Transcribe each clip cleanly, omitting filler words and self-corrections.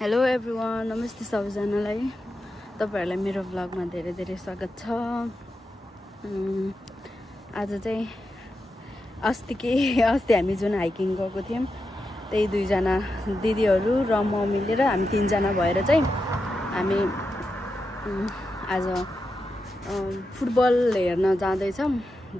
Hello everyone, नमस्ते सबैजनालाई। तपाईहरुलाई मेरो भ्लगमा धेरै धेरै स्वागत छ। आज चाहिँ अस्ति हामी जुन हाइकिङ गएको थियौं त्यही दुईजना दिदीहरु र म मिलेर हामी तीनजना भएर चाहिँ हामी आज फुटबल हेर्न जाँदै छौं।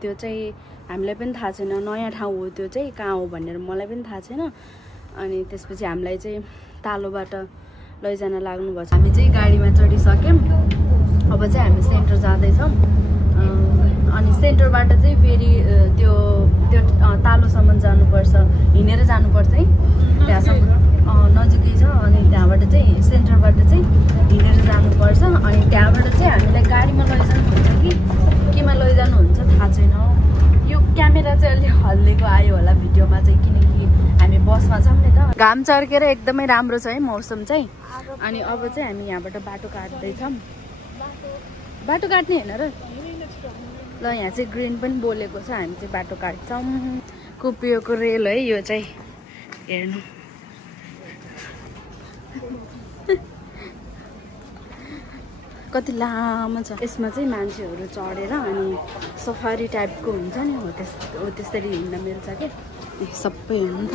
त्यो चाहिँ हामीलाई पनि थाहा छैन, नयाँ ठाउँ हो त्यो चाहिँ, कहाँ हो भनेर मलाई पनि थाहा छैन। अनि त्यसपछि हामीलाई चाहिँ तालोबाट लैजान लाग्नु भएको छ। हामी चाहिँ गाडीमा चढिसक्यौं। अब चाहिँ हामी सेन्टर जाँदै छौं। अनि सेन्टरबाट चाहिँ फेरि त्यो तालोसम्म जानुपर्छ, हिँडेर जानुपर्छ है। त्यहाँसम्म नजिकै छ। अनि त्यहाँबाट चाहिँ सेन्टरबाट चाहिँ हिँडेर जानुपर्छ। अनि त्यहाँबाट चाहिँ हामीलाई गाडीमा लैजानुहुन्छ कि केमा लैजानुहुन्छ थाहा छैन। यो क्यामेरा चाहिँ अलि हल्लेको आयो होला भिडियोमा चाहिँ, किनकि हामी बसमा छौं नि त। घाम चर्केर एकदमै राम्रो छ है मौसम चाहिँ। अनि अब चाहिँ हामी यहाँबाट बाटो काट्दै छौं। बाटो काट्ने हैन र ल, यहाँ चाहिँ ग्रिन पनि बोलेको छ। हामी चाहिँ बाटो काट्छौं। कुपियोको रेल है यो चाहिँ, हेर्नु कति लामो छ। यसमा चाहिँ मान्छेहरू चढेर अनि सफारी टाइपको हुन्छ नि, हो त्यसरी हिँड्न मिल्छ के सबै हेर्नु त।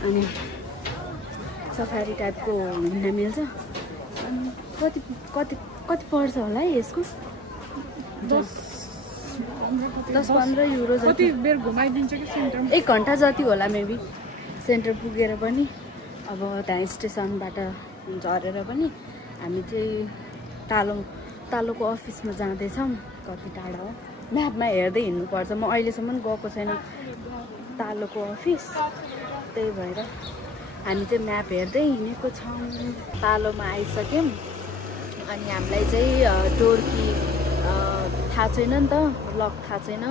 अनि सफारी टाइपको हिँड्न मिल्छ। अनि कति कति कति पर्छ होला है यसको? 10-15 युरो जति। बेर घुमाइदिन्छ कि सेन्टर? 1 घण्टा जति होला मेबी। सेन्टर पुगेर पनि अब त्यहाँ स्टेसनबाट झरेर पनि हामी चाहिँ तालोको अफिसमा जाँदैछौँ। कति टाढा हो म्यापमा हेर्दै हिँड्नुपर्छ। म अहिलेसम्म गएको छैन तालोको अफिस, त्यही भएर हामी चाहिँ म्याप हेर्दै हिँडेको छौँ। तालोमा आइसक्यौँ। अनि हामीलाई चाहिँ डोर की थाहा छैन नि त, लक थाहा छैन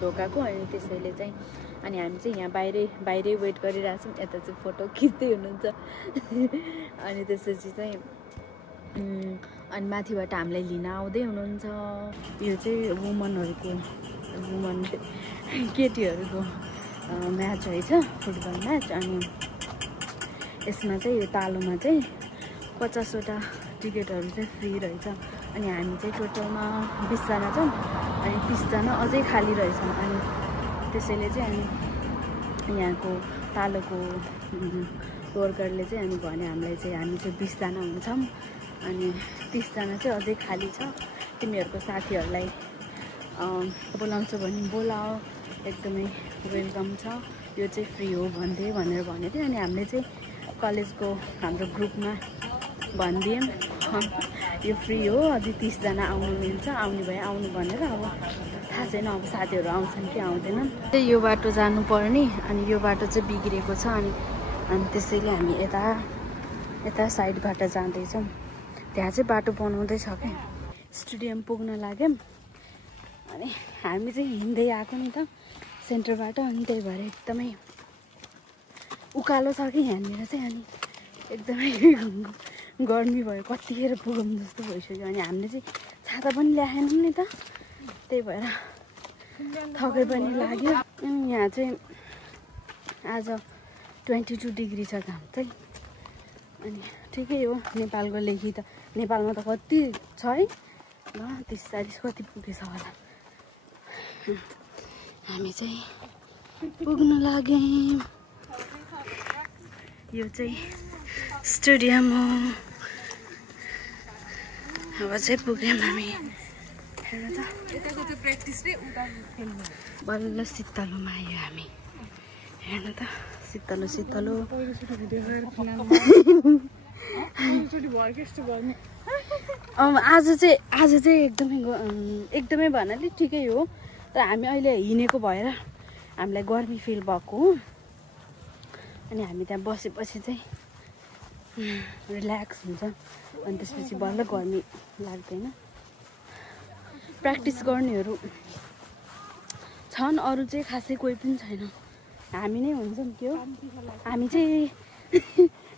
ढोकाको। अनि त्यसैले चाहिँ अनि हामी चाहिँ यहाँ बाहिरै वेट गरिरहेको छौँ। यता चाहिँ फोटो खिच्दै हुनुहुन्छ। अनि त्यसपछि चाहिँ अनि माथिबाट हामीलाई लिन आउँदै हुनुहुन्छ। यो चाहिँ केटीहरूको म्याच रहेछ, फुटबल म्याच। अनि यसमा चाहिँ यो तालोमा चाहिँ 50वटा टिकटहरू चाहिँ फ्री रहेछ। अनि हामी चाहिँ टोटलमा 20 जना छौँ। अनि 30 जना अझै खाली रहेछ। अनि त्यसैले चाहिँ अनि यहाँको तालोको वर्करले चाहिँ अनि भने हामीलाई चाहिँ हामी चाहिँ 20 जना हुन्छौँ। अनि 30 जना चाहिँ अझै खाली छ। तिमीहरूको साथीहरूलाई बोलाउँछ भने बोलाओ, एकदमै वेलकम छ। यो चाहिँ फ्री हो भनेर भनेको थियो। अनि हामीले चाहिँ कलेजको हाम्रो ग्रुपमा भनिदियौँ यो फ्री हो, अझै 30 जना आउनु मिल्छ, आउने भए आउनु भनेर। अब थाहा छैन अब साथीहरू आउँछन् कि आउँदैनन्। यो बाटो जानुपर्ने, अनि यो बाटो चाहिँ बिग्रेको छ। अनि त्यसैले हामी यता साइडबाट जाँदैछौँ। त्यहाँ चाहिँ बाटो बनाउँदैछ क्या। स्टेडियम पुग्न लाग्यौँ। अनि हामी चाहिँ हिँड्दै आएको नि त सेन्टरबाट। अनि त्यही भएर एकदमै उकालो छ कि यहाँनिर चाहिँ। अनि एकदमै गर्मी भयो, कतिखेर पुगौँ जस्तो भइसक्यो। अनि हामीले चाहिँ छाता पनि ल्याएनौँ नि त, त्यही भएर थकै पनि लाग्यो। यहाँ चाहिँ आज 22 डिग्री छ घाम चाहिँ। अनि ठिकै हो नेपालको लेखी त। नेपालमा त कति छ है, 30-40 कति पुगेछ होला। हामी चाहिँ पुग्न लाग्यौँ। यो चाहिँ स्टेडियम हो। अब चाहिँ पुग्यौँ हामी। हेर्नु त बल्ल शीतलोमा आयो हामी। हेर्नु त शीतलो आज चाहिँ एकदमै भन्नाले ठिकै हो। तर हामी अहिले हिँडेको भएर हामीलाई गर्मी फिल भएको हो। अनि हामी त्यहाँ बसेपछि चाहिँ रिल्याक्स हुन्छ। अनि त्यसपछि बल्ल गर्मी लाग्दैन। प्र्याक्टिस गर्नेहरू छन्, अरू चाहिँ खासै कोही पनि छैन। हामी नै हुन्छौँ। के हो हामी चाहिँ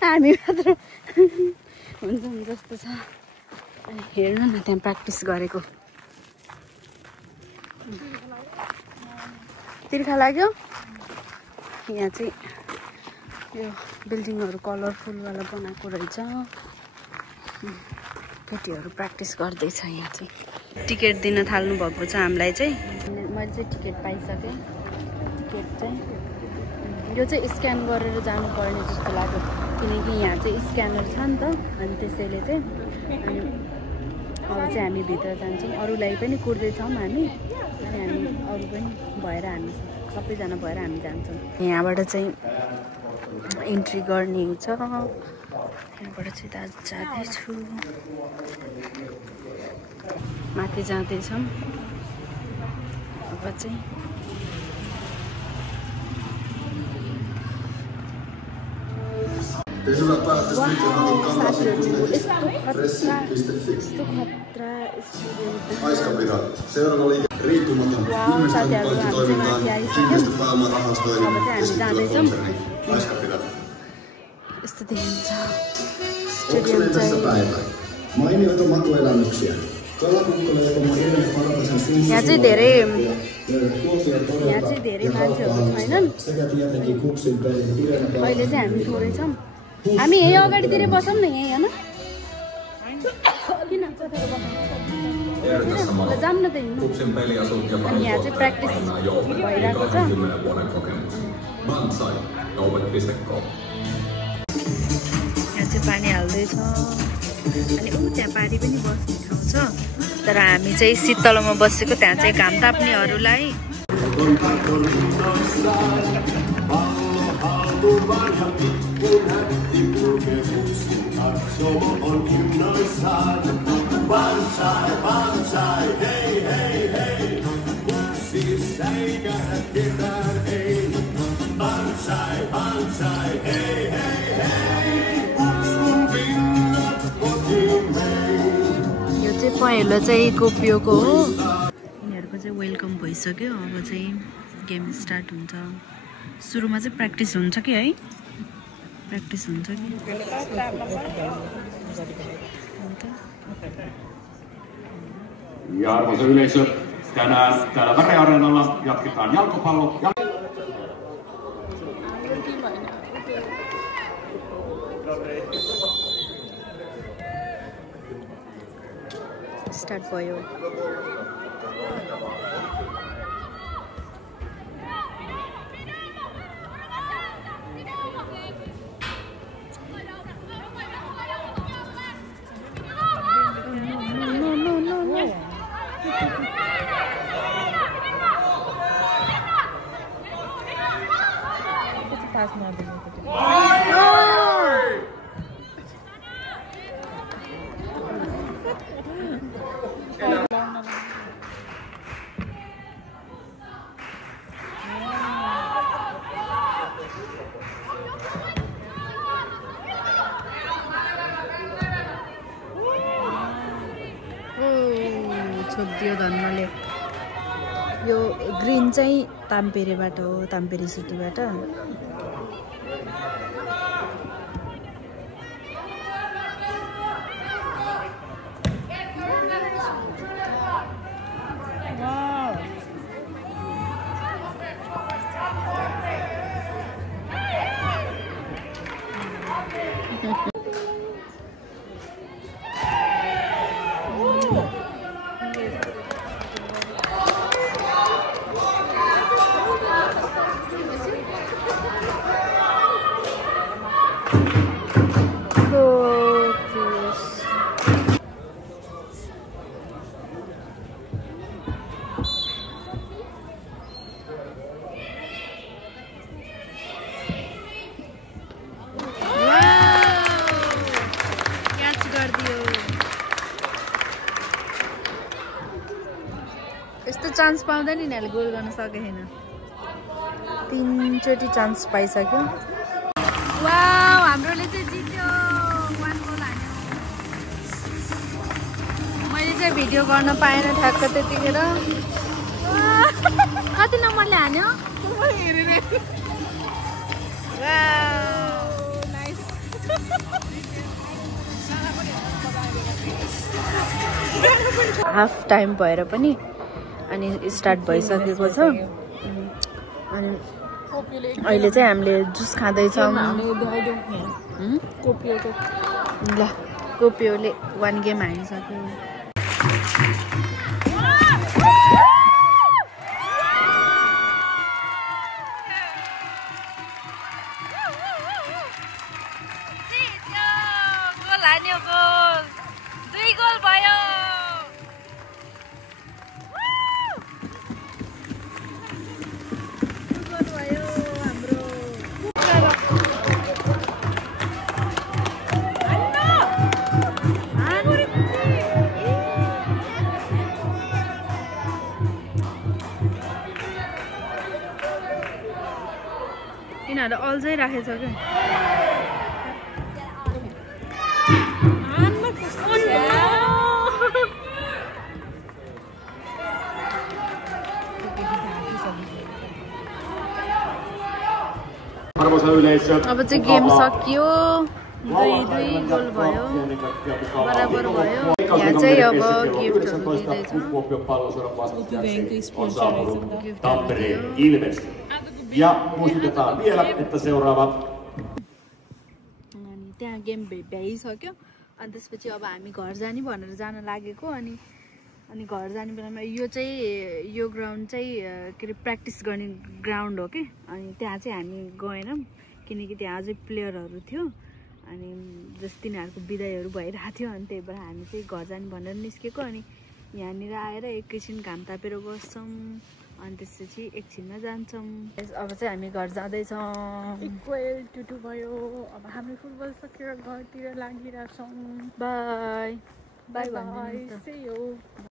हामी मात्र हुन्छौँ जस्तो छ। अनि हेर्नु न त्यहाँ प्र्याक्टिस गरेको तिर्खा लाग्यो। यहाँ चाहिँ यो बिल्डिङहरु कलरफुल वाला बनाएको रहेछ केटीहरु प्र्याक्टिस गर्दै छ यहाँ चाहिँ टिकट दिन थाल्नु भएको छ हामीलाई चाहिँ मैले चाहिँ टिकट पाइसके टिकट चाहिँ यो चाहिँ स्क्यान गरेर जानु पर्ने जस्तो लाग्यो किनकि यहाँ चाहिँ स्क्यानर छ नि त अनि त्यसैले चाहिँ अनि अब चाहिँ हामी भित्र जान्छौँ अरूलाई पनि कुर्दै छौँ हामी अनि हामी अरू पनि भएर हामी सबैजना भएर हामी जान्छौँ यहाँबाट चाहिँ इन्ट्री गर्ने छ यहाँबाट चाहिँ जाँदैछु माथि जाँदैछौँ अब चाहिँ यस्तो देखिन्छ स्टेडियम चाहिँ mainioita makuelämyksiä. यहाँ चाहिँ धेरै मान्छेहरू छैनन् अहिले चाहिँ हामी थोरै छौँ हामी यही अगाडितिरै बसौँ न यही हैन किन जाम न त हिँड्नु अनि यहाँ चाहिँ प्र्याक्टिस भइरहेको छ यहाँ चाहिँ पानी हाल्दैछ अनि त्यहाँ पानी पनि बस्ने ठाउँ छ तर हामी चाहिँ शीतलमा बसेको त्यहाँ चाहिँ घाम ताप्नेहरूलाई पहेँलो चाहिँ गोपियोको हो यिनीहरूको चाहिँ वेलकम भइसक्यो अब चाहिँ गेम स्टार्ट हुन्छ सुरुमा चाहिँ प्र्याक्टिस हुन्छ कि है प्र्याक्टिस हुन्छ कि Ja arvoisa yleisö, tänään täällä Väre-areenalla jatketaan jalkapallo. Start भयो छोडिदियो धन्मले यो ग्रिन चाहिँ ताम्पेरेबाट हो ताम्पेरे सिटीबाट यस्तो चान्स पाउँदैन नि यिनीहरूले गोल गर्न सकेन 3 चोटि चान्स पाइसक्यो वाउ हाम्रोले चाहिँ जित्यो 1 गोल हान्यो मैले चाहिँ भिडियो गर्न पाएन ठ्याक्क त्यतिखेर कति नम्बरले हान्यो हाफ टाइम भएर पनि अनि स्टार्ट भइसकेको छ अनि अहिले चाहिँ हामीले जुस खाँदैछौँ ल कोपियोले 1 गेम हानिसक्यो यिनीहरू अल्झै राखेछ क्या अब चाहिँ गेम सकियो 2-2 गोल भयो बराबर भयो यहाँ चाहिँ अब गिफ्टहरू दिँदैछ Ja muistutetaan vielä, että seuraava अनि त्यहाँ गेम भ्याइसक्यो अनि त्यसपछि अब हामी घर जाने भनेर जान लागेको अनि घर जाने बेलामा यो ग्राउन्ड चाहिँ के अरे प्र्याक्टिस गर्ने ग्राउन्ड हो कि अनि त्यहाँ चाहिँ हामी गएनौँ किनकि त्यहाँ अझै प्लेयरहरू थियो अनि जस तिनीहरूको बिदाईहरू भइरहेको थियो अनि त्यही भएर हामी चाहिँ घर जाने भनेर निस्केको अनि यहाँनिर आएर एकैछिन घाम तापेर बस्छौँ अनि त्यसपछि एकछिनमा जान्छौँ अब चाहिँ हामी घर जाँदैछौँ इक्वल 2-2 भयो अब हामी फुटबल सकेर घरतिर लागिरहेछौँ बाई बाई बाई